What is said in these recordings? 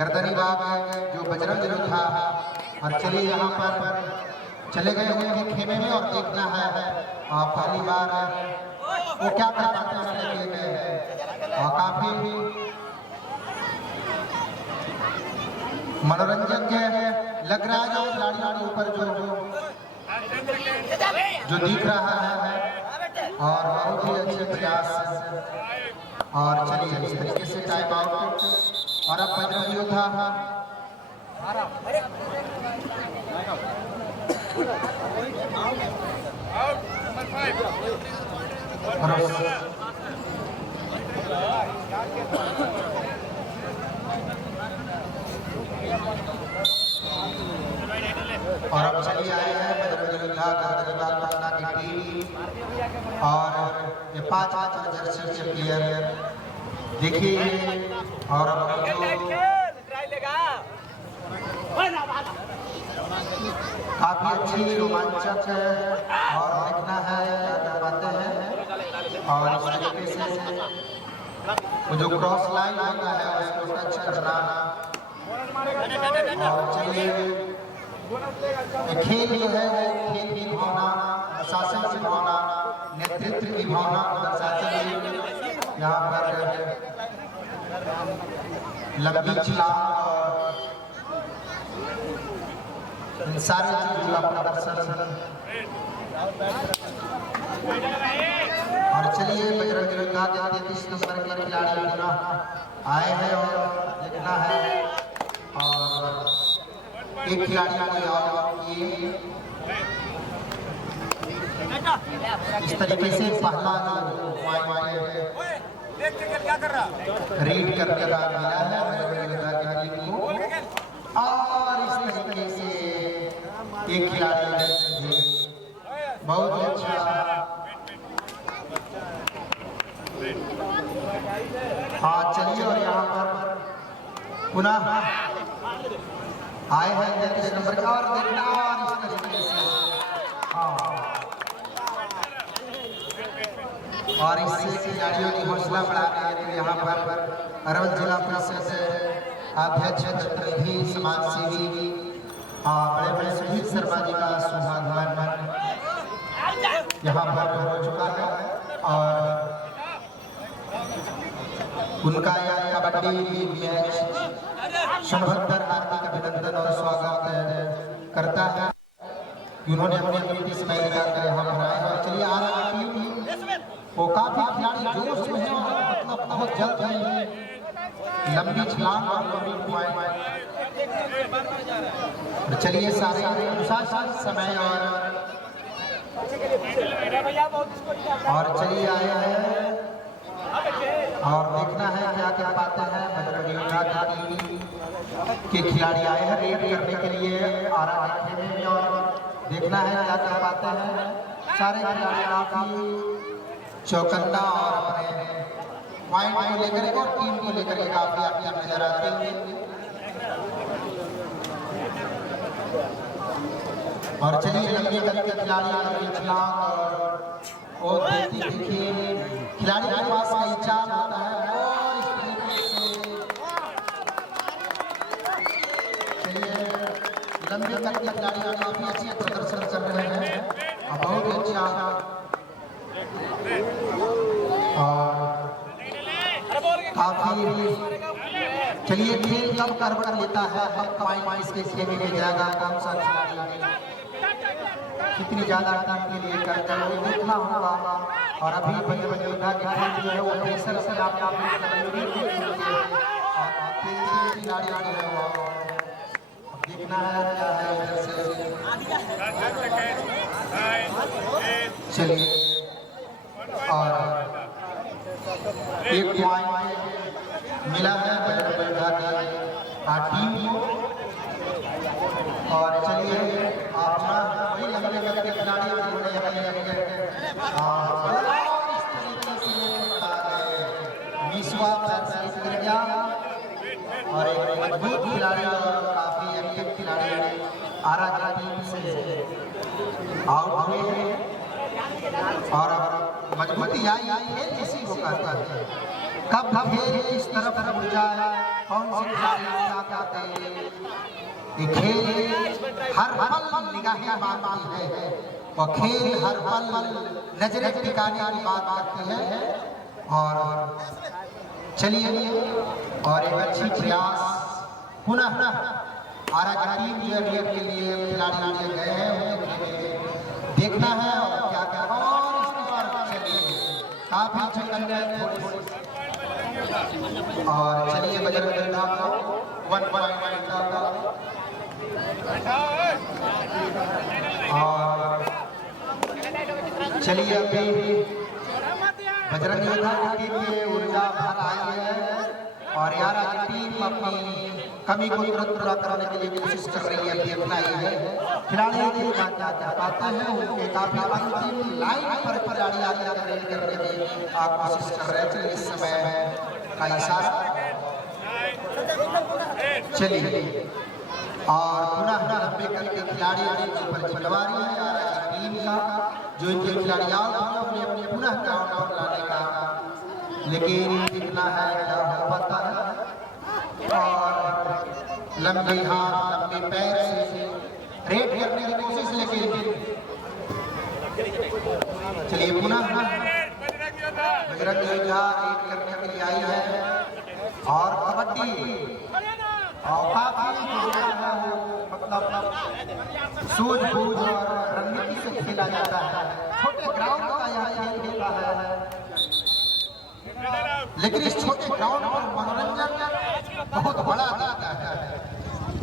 गर्दनी बाग जो बजरंग जो था। और चलिए यहाँ पर चले गए उनके खेमे में और देखना है पहली बार वो क्या कर पाते हैं, लेकिन काफी मनोरंजक लग रहा है जो खिलाड़ियों के ऊपर जो दिख रहा है और बहुत ही अच्छे प्रयास। और चलिए इस तरीके से टाइम आउट और अब बजरंग योद्धा और अब चलिए आए हैं बजरंग योद्धा पटना की टीम और ये 5 जर्सी के प्लेयर देखिए। और अब जो काफी अच्छी रोमांचक और देखना है क्या बातें हैं। और इस तरीके से वो जो क्रॉस लाइन होता है उसको टच करना। और चलिए खेल जो है खेल की भावना, शासन की भावना, नेतृत्व की भावना को दर्शाते हुए यहाँ पर लंबी छलांग इन सारी चीजों का प्रदर्शन। और चलिए बजरंग योद्धा के 33 नंबर के खिलाड़ी आए हैं और देखना है। और एक खिलाड़ी को आउट किए इस तरीके से पहला जो रीड करने का मिला है बजरंग योद्धा की टीम को। और इस तरीके से एक खिलाड़ी बहुत अच्छा हाँ चलिए। और यहाँ पर पुनः आए हैं 33 नंबर का और देखना और इस तरीके से और इससे खिलाड़ियों की हौसला बढ़ाने के लिए यहाँ पर अरवल जिला परिषद अध्यक्ष प्रतिनिधि समाज सेवी बड़े बड़े सुधीर शर्मा जी का शुभागमन यहाँ पर हो चुका है। और उनका यह कबड्डी मैच सोनभद्र हार्दिक अभिनंदन और स्वागत करता है कि उन्होंने अपनी समय निकालकर यहाँ पर आए हैं। चलिए आ रहा है वो काफी खिलाड़ी जोश में है, मतलब बहुत जल्द है लंबी छलांग और लंबी पॉइंट। चलिए सारे अनुशासन समय और चलिए आए हैं और देखना है क्या क्या पाते हैं बजरंग योद्धा के खिलाड़ी आए हैं रेड करने के लिए आ रहा है खेमे में। और देखना है क्या क्या पाते हैं। सारे खिलाड़ी काफी चौकन्ना और अपने पॉइंट को लेकर और टीम को लेकर के काफी एक्टिव नजर आते हैं। और चलिए लंबी कद के खिलाड़ी लंबी छलांग और देखिए खिलाड़ी के पास कई चाल होता है। और इस तरीके से चलिए लंबी कद के खिलाड़ी काफी अच्छे प्रदर्शन कर रहे हैं और बहुत ही अच्छा। और काफी चलिए खेल कब करवट लेता है, कब पॉइंट इसके खेमे में जाएगा, कौन सा खिलाड़ी कितनी ज्यादा टीम के लिए करता है वो देखना होगा। और अभी बजरंग योद्धा की टीम जो है वो प्रेशर से आप खिलाड़ी जो है वो देखना है क्या है इधर से। चलिए और एक पॉइंट मिला है बजरंग योद्धा की टीम को। और चलिए आप वही लंबे कद के खिलाड़ी उन्होंने अपने और एक मजबूत खिलाड़ी और काफी एक्टिव खिलाड़ी आरा टीम से आउट हुए हैं। और मजबूती आई खेल इसी को कहता है, कब खेल किस तरफ उड़ जाए कौन से खिलाड़ी क्या कहते हैं। ये खेल हर पल निगाहें मांगती है और खेल हर पल नजरें टिकाने की बात करती है। और चलिए और एक अच्छी प्रयास पुनः आरा की टीम जो रेड के लिए खिलाड़ी लिए गए हैं उन्हें देखना है और क्या क्या और इस बार चलिए काफी चक्कर और चलिए बजरंग दल को 1 पॉइंट मिलता था। और चलिए अभी बजरंग योद्धा की टीम में ऊर्जा भर आई है और यारा की टीम अपनी कमी को तुरंत पूरा करने के लिए कोशिश कर रही है। देखना ही है खिलाड़ी क्या क्या चाहते हैं उनके काफी अंतिम लाइन पर खिलाड़ी आगे रेल करने की आप कोशिश कर रहे हैं। इस समय का इशारा चलिए और पुनः लंबे कल के खिलाड़ी पर जिम्मेवारी है यारा की टीम का जो इनके खिलाड़ी अपने अपने पुनः ग्राउंड पर लाने का, लेकिन दिखना है क्या हो पाता है। और लंबे हाथ लंबे पैर से रेड करने की कोशिश, लेकिन चलिए पुनः बजरंग योद्धा रेड करने के लिए आई है। और कबड्डी और काफी मतलब सूझबूझ और रणनीति से खेला जाता है। छोटे ग्राउंड का यह खेल होता है, लेकिन इस छोटे ग्राउंड पर मनोरंजन बहुत बड़ा देता है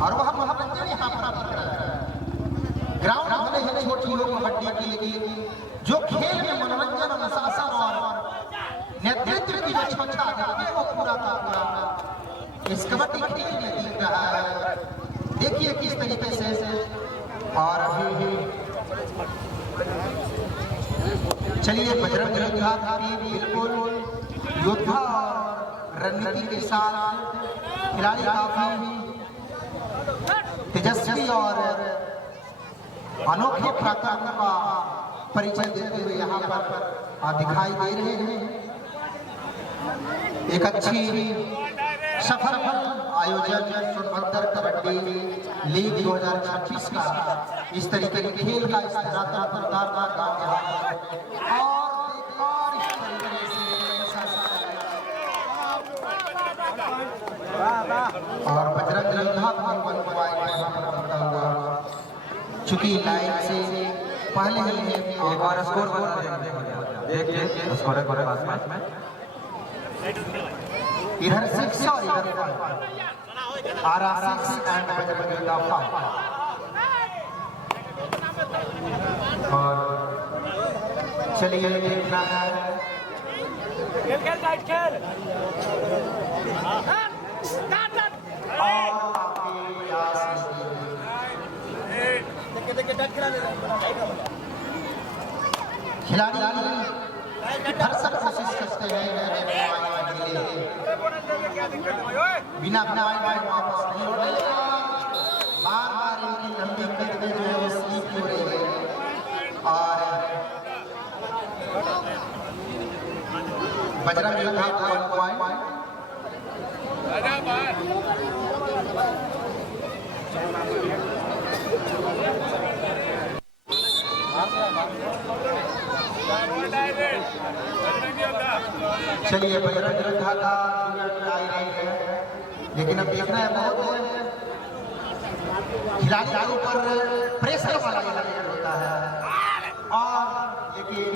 और वह मनोरंजन यहाँ पर दिख रहा है। ग्राउंड भले ही छोटी हो कबड्डी की, लेकिन जो खेल में मनोरंजन अनुशासन और नेतृत्व की जो क्षमता है वो पूरा का पूरा इस कबड्डी खेल में दिख रहा है। देखिए किस तरीके से और अभी चलिए बजरंग योद्धा की बिल्कुल योद्धा और रणनीति के साथ खिलाड़ी काफी तेजस्वी और अनोखे प्रकार का परिचय देते हुए यहाँ पर दिखाई दे रहे हैं। एक अच्छी सफल आयोजन सोनभद्र कबड्डी लीग 2026 का इस तरीके के खेल का इस धरातल गाँव और इस तरीके से और बजरंग योद्धा चूंकि लाइन से पहले ही एक बार स्कोर देखिए स्कोर पास में इधर 6 और इधर 5 आरा 6 एंड बजरंग योद्धा 5। और चलिए देखना है खेल खिलाड़ी भरसक कोशिश करते हैं बिना पॉइंट वापस नहीं होने, बार बार इनकी लंबी कदमें जो है वो स्लिप हो रही है। और बजरंग योद्धा को 1 पॉइंट चलिए बजरंग योद्धा का आई रही है, लेकिन अब देखना है बहुत खिलाड़ी के ऊपर प्रेशर वाला होता है। और लेकिन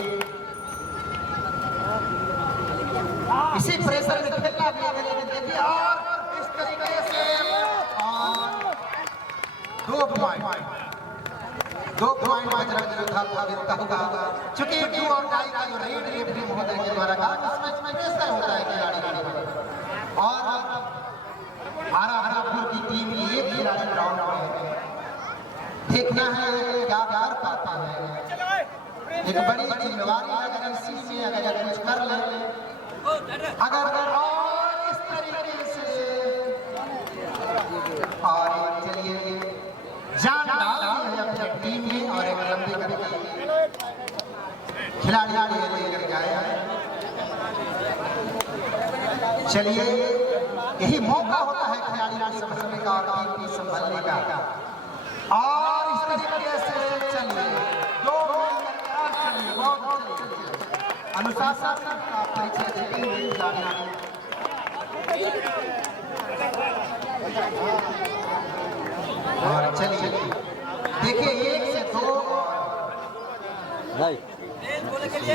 इसी प्रेशर में खेलना भी देखिए और इस तरीके से 2 पॉइंट बजरंग योद्धा को मिलता होगा। चूंकि 2 और टाई का जो रेफरी महोदय के द्वारा कहा उसमें प्रेशर होता है खिलाड़ी पर। और हरापुर की टीम की एक खिलाड़ी ग्राउंड में देखना है क्या कर पाता है। एक बड़ी जिम्मेवारी अगर इसी में अगर कुछ कर ले अगर और इस तरीके से और चलिए जान डालती है अपनी टीम में और एक लंबी करके खिलाड़ी लेकर के आया है। चलिए यही मौका होता है खिलाड़ी को संभलने का और टीम की संभलने का। और इस तरीके से चलिए 2 चलिए बहुत अनुशासन का परिचय देते हुए खिलाड़ी और चलिए देखिए 1 से 2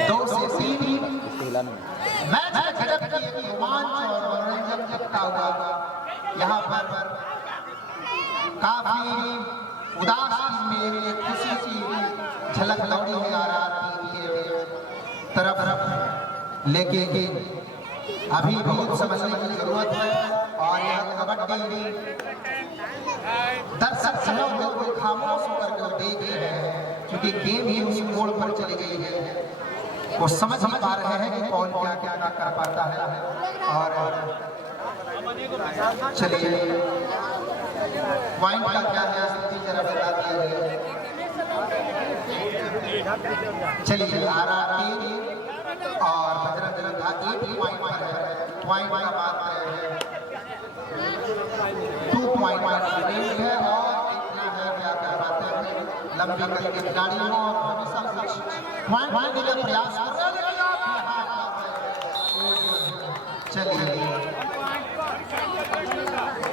2 से 3 मैच में गजब की एक रोमांच और मनोरंजन दिखता हुआ यहाँ पर काफी उदास टीम में एक खुशी की झलक लौड़ी है आरआर टीम के तरफ, लेकिन अभी भी समझने की जरूरत है। और यह कबड्डी दर्शक समूह बिल्कुल खामोश होकर के देख रहे हैं, क्योंकि गेम ही उस मोड़ पर चली गई है। वो समझ नहीं पा रहे हैं कि कौन क्या क्या कर पाता है। और चलिए पॉइंट का क्या है स्थिति जरा बता दिया जाए। चलिए आरआर टीम और बजरंग योद्धा 1 पॉइंट पर है। पॉइंट का बात है 2 पॉइंट है और इतना है क्या कर पाते हैं लंबी कली के खिलाड़ी हो और हमेशा कुछ पॉइंट के लिए प्रयास कर रहे हैं। चलिए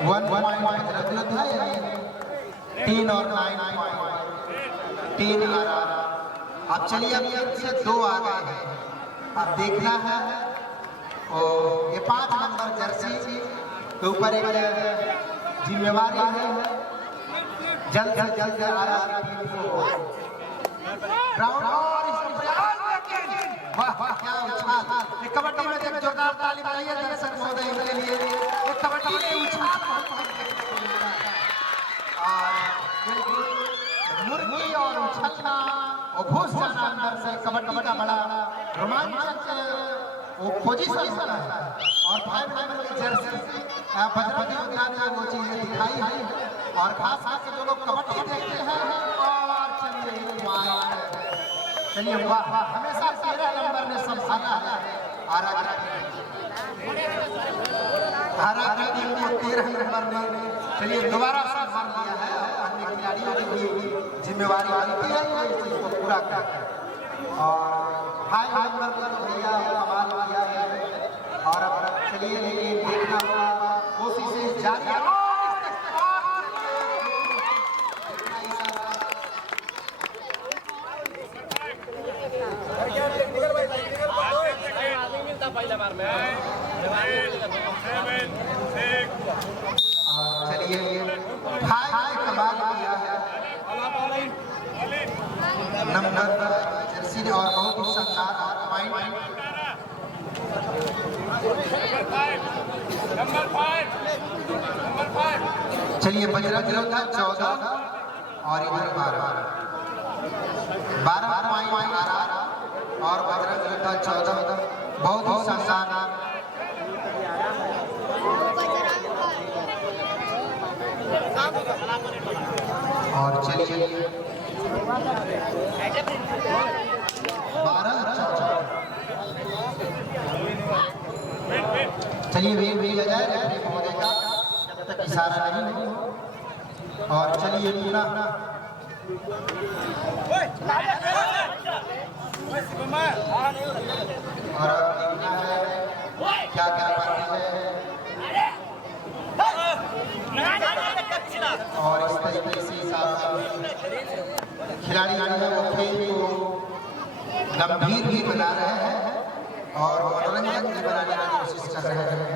1 पॉइंट बजरंग योद्धा है, 3 और 9 पॉइंट 3 आरआर। अब चलिए अब 1 से 2 आ गए हैं। अब देखना है ये 5 नंबर जर्सी के ऊपर एक जिम्मेवारी है, जल्द से जल्द आरआर टीम को ग्राउंड और इस प्रयास लेकिन वाह वाह क्या उछाल। कबड्डी में एक जोरदार ताली बजाइए दर्शक महोदय के लिए। एक कबड्डी में उछाल और बिल्कुल मुर्गी और उछलना और घुस जाना अंदर से कबड्डी का बड़ा रोमांचक वो पोजीशन होता है। और 5 नंबर की जर्सी बजरंग योद्धा ने वो चीजें दिखाई है। और खास करके जो लोग कबड्डी देखते हैं और चलिए वाह हमेशा 13 नंबर ने संभाला है आरआर टीम को 13 नंबर ने चलिए दोबारा संभाल लिया है। अन्य खिलाड़ियों की भी जिम्मेवारी बनती है कि इस चीज को पूरा करें। और 5 नंबर का तो भैया कमाल किया है। और अब चलिए लेकिन देखना होगा कोशिशें जारी है। चलिए भाई कमाल किया है नंबर जर्सी ने और बहुत ही शानदार पॉइंट। चलिए बजरंग योद्धा 14 और इधर 12 पॉइंट आरआर और बजरंग योद्धा 14 बहुत ही शानदार। और चलिए 12 चलिए वेट लिया जाए रेफरी महोदय का जब तक इशारा नहीं हो। और चलिए पूरा और देखना है क्या कर पाती है। और इस तरीके से खिलाड़ी जो है वो खेल को गंभीर भी बना रहे हैं और मनोरंजन भी बनाने की कोशिश कर रहे हैं।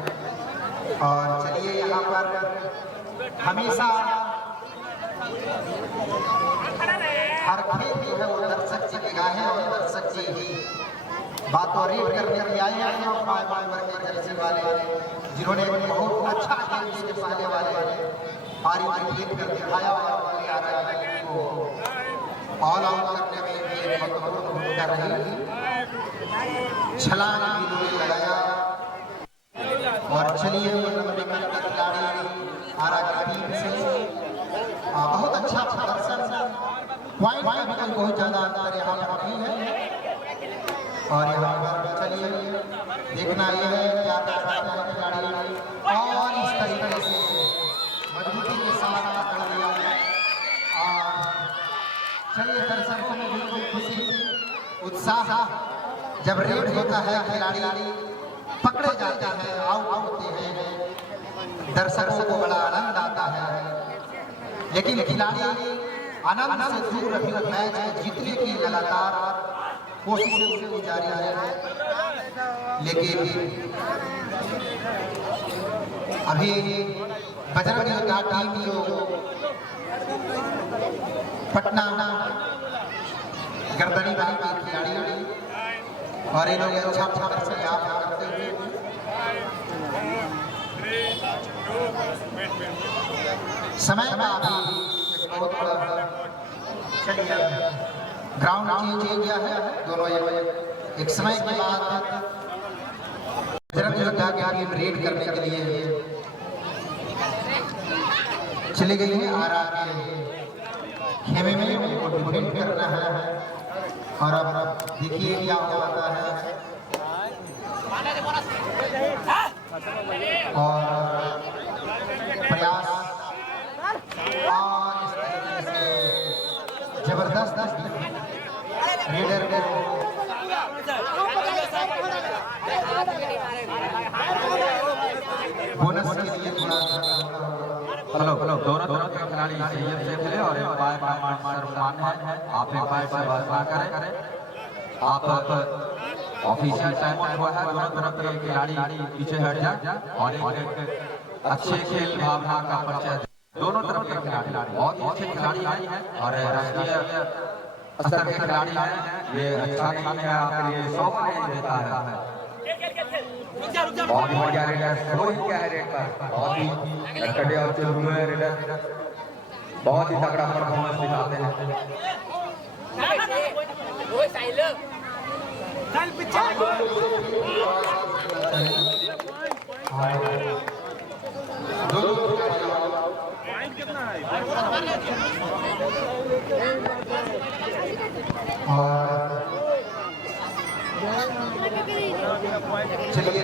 और चलिए यहाँ पर हमेशा हर खेल जो है वो दर्शक की निगाहें और दर्शक की बातों रीड करने के आए हैं। और 5 नंबर के जर्सी वाले जिन्होंने बहुत अच्छा खेल इसके पहले वाले पारी खेल कर दिखाया और आरआर को ऑल आउट करने में भी महत्वपूर्ण भूमिका रही। छलांग भी लगाया। और चलिए लंबे कद के खिलाड़ी आरआर टीम से बहुत अच्छा प्रदर्शन। पॉइंट का भी बहुत ज्यादा अंतर यहाँ पर नहीं है। और यहाँ पर चलिए देखना यह है क्या कर सकते हैं खिलाड़ी खुशी उत्साह जब रेड होता है, खिलाड़ी पकड़े जाते हैं, आउट होते हैं, दर्शकों को बड़ा आनंद आता है। लेकिन खिलाड़ी आनंद से दूर रहे, मैच जीतने की लगातार कोशिशें उनकी जारी है। लेकिन अभी बजरंग योद्धा टीम जो पटना गर्दनी बाई की खिलाड़ी और इन लोग अच्छा प्रदर्शन करते हुए समय का भी बहुत बड़ा ग्राउंड चेंज हो गया है। दोनों एक समय के बाद बजरंग योद्धा की टीम रेड करने के लिए चले गए हैं। आरा के खेमे में उनको डिफेंड करना है और अब देखिए क्या होता है। और प्रयास और इस तरीके से जबरदस्त रेडर को बोनस के लिए थोड़ा हेलो दोनों के खिलाड़ी सैयद से खेले और एम्पायर का मान सर्वमान है। आप एम्पायर से बात ना करें। आप ऑफिशियल टाइम आउट हुआ है। दोनों तरफ के खिलाड़ी पीछे हट जाए और एक अच्छे खेल भावना का परिचय। दोनों तरफ के खिलाड़ी बहुत अच्छे खिलाड़ी हैं और राष्ट्रीय स्तर के खिलाड़ी हैं। ये अच्छा नहीं है, आपके लिए 100 नहीं देता है। बहुत ही बढ़िया रेडर, स्लो ही क्या है रेड पर, बहुत ही लटकटे और चल हुए हैं रेडर, बहुत ही तगड़ा परफॉर्मेंस दिखाते हैं। चलिए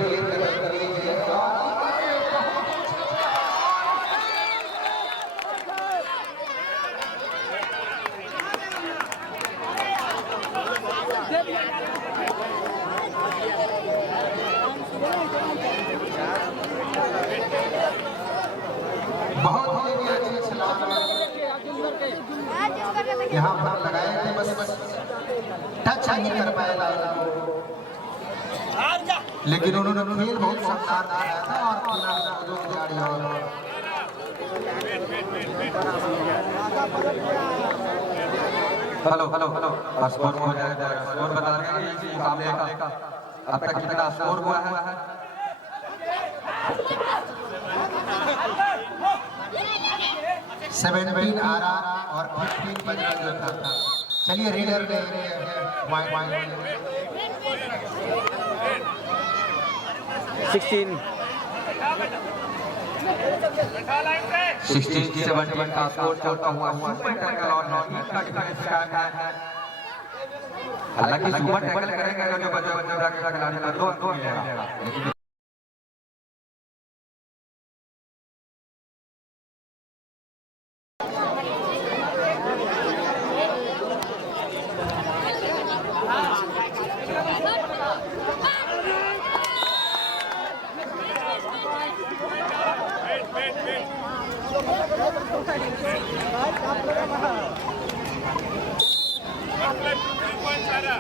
बहुत ही अच्छे छलांग यहाँ पर लगाए थे, बस टच नहीं कर पाए लाइन को। लेकिन उन्होंने खेल बहुत शानदार दिखाया था और पूरा जो खिलाड़ी और हेलो स्कोर हो जाएगा। स्कोर बता दें कि इस मुकाबले का अब तक कितना स्कोर हुआ है। 17 आरा और 15 बजरंग योद्धा। चलिए रेडर ने 16-17 का स्कोर चलता हुआ सुपर टैकल और हीट का डिफेंस का है। हालांकि सुपर टैकल करेंगे तो जो बजरंग योद्धा के खिलाड़ी का 2 मिलेगा, लेकिन काफी पॉइंट आएगा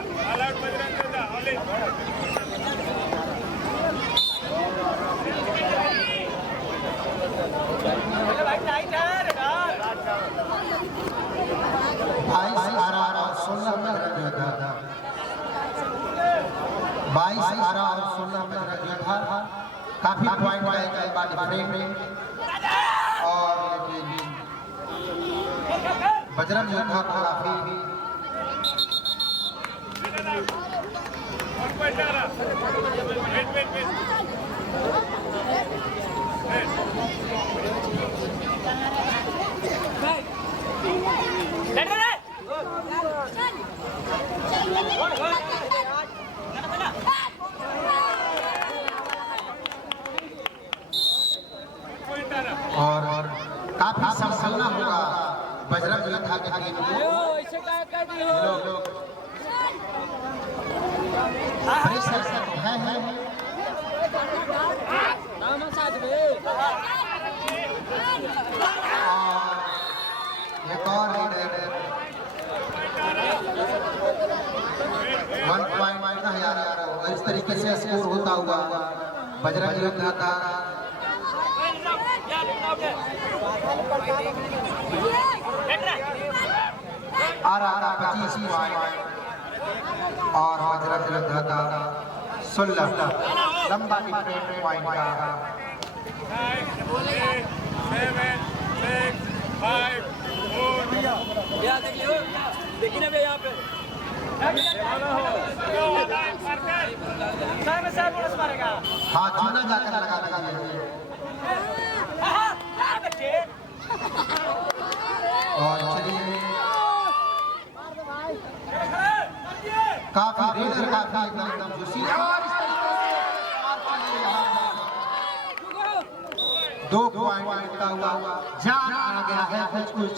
बात डिफरेंट और बजरंग योद्धा को काफी और काफी संभालना होगा बजरंग योद्धा के टीम को। प्रेशर है एक और रेडर 1 पॉइंट है यार। इस तरीके से स्कोर होता हुआ बजरंग योद्धा का आ रहा 25 पॉइंट और बजरंग योद्धा का 16 लंबा डिफरेंट पॉइंट का। 7, 6, 5, 4 देखिए ना यहाँ पे हाँ चूना जाकर लगा दीजिए। और चलिए काफी रेडर काफी एकदम जोशी और इस तरीके से 2 पॉइंट मिलता हुआ जान आ गया है कुछ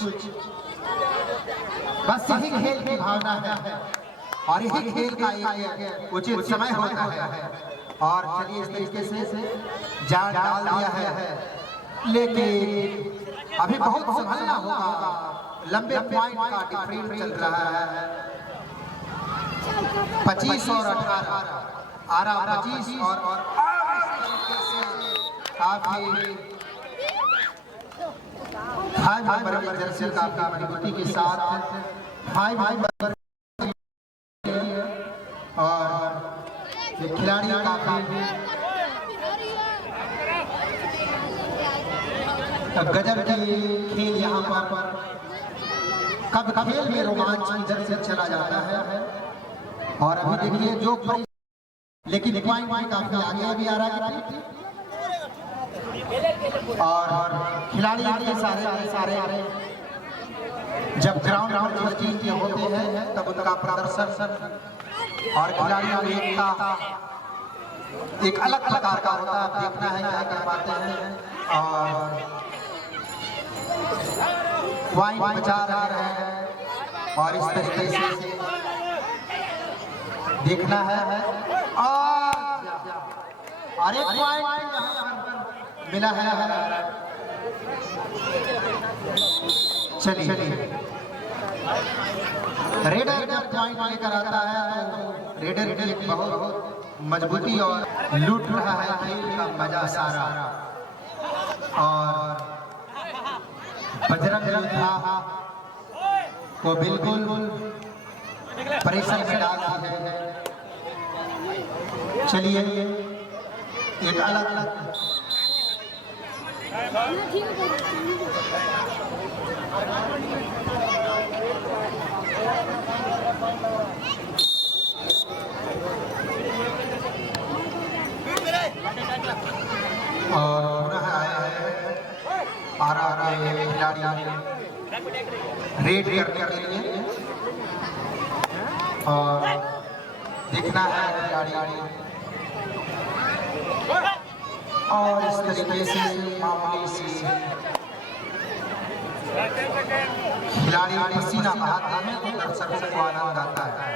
बस यही खेल की भावना है और यही खेल का एक उचित समय होता है। और चलिए इस तरीके से जान डाल दिया है, लेकिन अभी बहुत संभलना होगा। लंबे पॉइंट का डिफरेंस चल रहा है 25 और 18 25 और इस तरीके से काफी 5 नंबर की जर्सी काफी मजबूती के साथ 5 नंबर और ये खिलाड़ी काफी गजब की खेल यहाँ पर कब खेल में रोमांच इधर से चला जाता है। और अभी देखिए जो लेकिन पॉइंट काफी आगे भी आ रहा है और खिलाड़ी के सारे जब ग्राउंड पर टीम के होते हैं तब उनका प्रदर्शन और खिलाड़ियों की एकता एक अलग प्रकार का होता है। देखना है क्या कर पाते हैं और पॉइंट बचा रहे हैं और इस तरीके से देखना है और एक पॉइंट मिला है। चलिए रेडर जब पॉइंट लेकर आता है तो रेडर की एक बहुत मजबूती और लूट रहा है खेल का मजा सारा। और बजरंग योद्धा को बिल्कुल प्रेशर में डाल दिया है। चलिए एक अलग और पुनः आया है आरआर खिलाड़ी रेड करने के लिए और देखना है खिलाड़ी और इस तरीके से मामूली सी खिलाड़ी पसीना बहाते हैं तो दर्शकों को आनंद आता है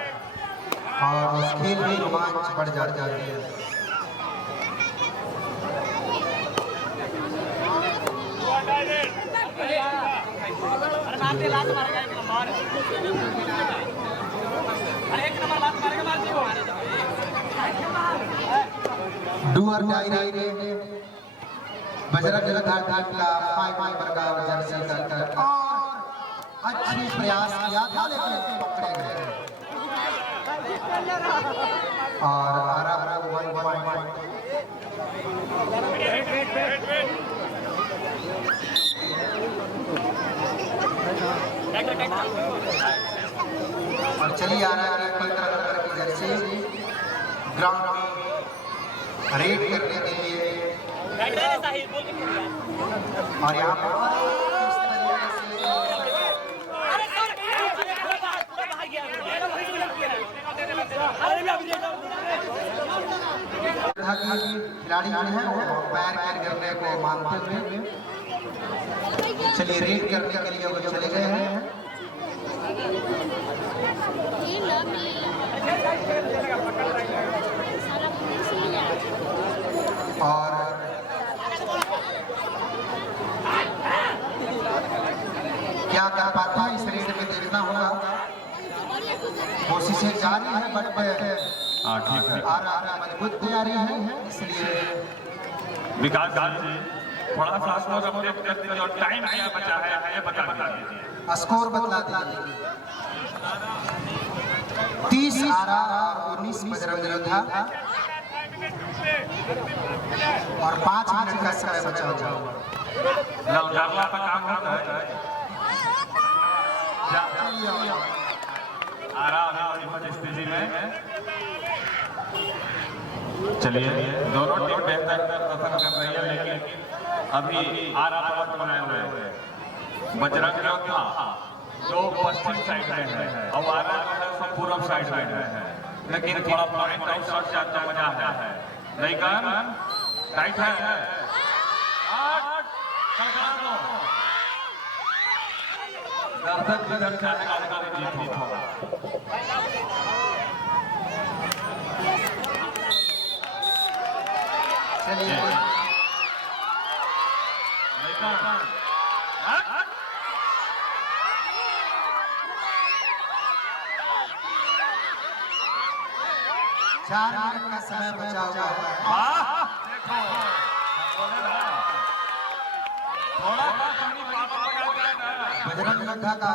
और उस खेल में रोमांच बढ़ जाती है। डू और डाई बजरंग योद्धा टीम का 5 नंबर का जर्सी कर और अच्छी प्रयास किया था लेकिन पकड़े गए और आरा 1 पॉइंट और चलिए आ रहा है 15 नंबर की जर्सी ग्राउंड में रेड करने के लिए और यहाँ पर खिलाड़ी हैं वो पैर करने को मानते हुए चलिए रेड करने के लिए वो चले गए हैं और क्या कर पाता है इस रेड में देखना होगा। कोशिशें जारी है बट ठीक है। आ रहा मजबूत तैयारी है, इसलिए विकास जी थोड़ा सा स्कोर अपडेट कर दीजिए और टाइम क्या बचा है ये बता दीजिए। स्कोर बतला दीजिए। 30 आरा और 19 बजरंग योद्धा और 5 मिनट का समय बचा हुआ। ललकारला का काम होता है आरा अभी स्थिति में। चलिए दोनों टीम बेहतर प्रदर्शन कर रही है, लेकिन अभी आरा पलट बनाए हुए हैं। बजरंग योद्धा जो पश्चिम साइड में है और आरा जो है सब पूर्व साइड में है, लेकिन थोड़ा पॉइंट आउट शॉट से अच्छा मजा है। नहीं कर टाइट है दर्शक जिधर चाहेगा उधर जीत होगा। चलिए चार मिनट का समय बचा हुआ है। बजरंग योद्धा का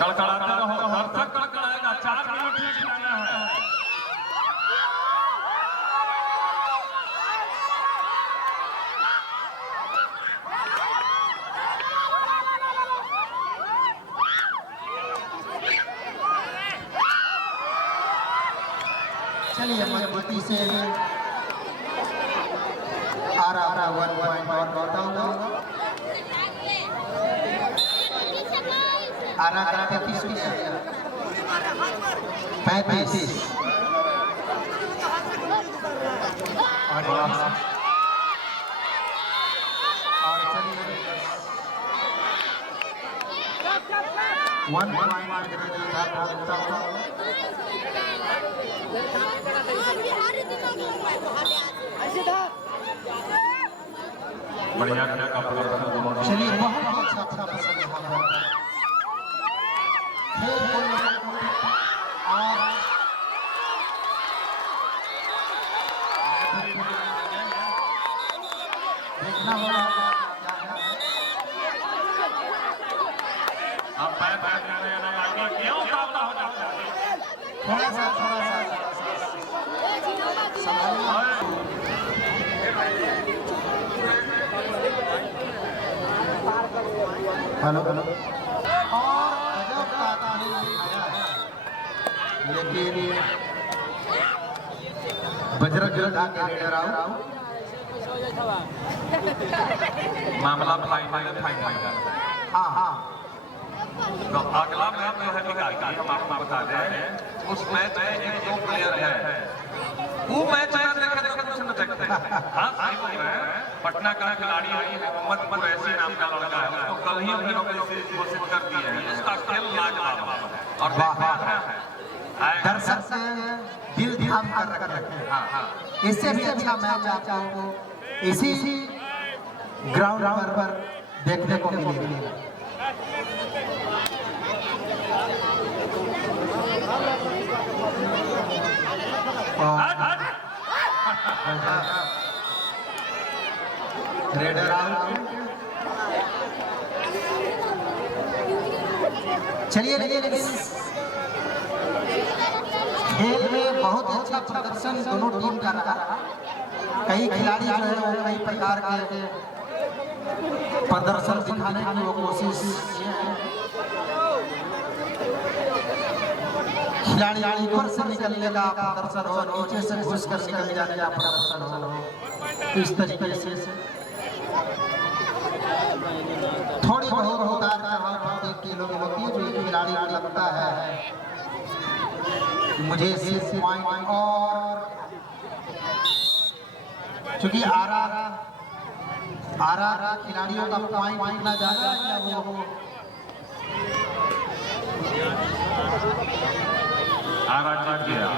कड़कड़ाता रहो, दर्शक कड़कड़ाएगा। 4 मिनट ही जितना है। चलिए मजबूती से आ रहा 1 पॉइंट और लौटा हुआ। आ रहा 35 और चलिए 1 पॉइंट बढ़िया का प्रदर्शन दोनों। चलिए बहुत अच्छा प्रदर्शन यहाँ पर। खेल कोई और देखना होगा अब पैर जाने लगे, क्यों सामना हो जाता है? थोड़ा सा हेलो और गजब का तालीम आया है, लेकिन बजरंग योद्धा के रेडर आउट। मामला फाइनल। हाँ तो अगला मैच जो है निकाल के हम आपको बता दें, उस मैच में 1-2 प्लेयर है। वो मैच है देखते कुछ न देखते। हाँ सही बोल रहे हैं। पटना का खिलाड़ी मोहम्मद कुरैशी नाम का लड़का है, उसको कल ही हम लोग घोषित कर दिए हैं। उसका खेल लाजवाब है और देखना है दर्शक से दिल थाम कर रखे हैं। हाँ इससे भी अच्छा मैच आपको इसी ग्राउंड पर देखने को मिलेगा। Raider out. चलिए खेल में बहुत अच्छा प्रदर्शन दोनों टीम का रहा। कई खिलाड़ी जो है वो कई प्रकार के प्रदर्शन दिखाने की वो कोशिश किए हैं। खिलाड़ी ऊपर से निकलने का प्रदर्शन हो, नीचे से घुस कर निकल जाने का प्रदर्शन हो, इस तरीके से थोड़ी बहुत उतार चढ़ाव प्रत्येक टीम में होती है। जो एक खिलाड़ी को लगता है मुझे इस पॉइंट और चूंकि आरा आरा खिलाड़ियों का पॉइंट इतना ज्यादा है क्या वो आरा जीत गया।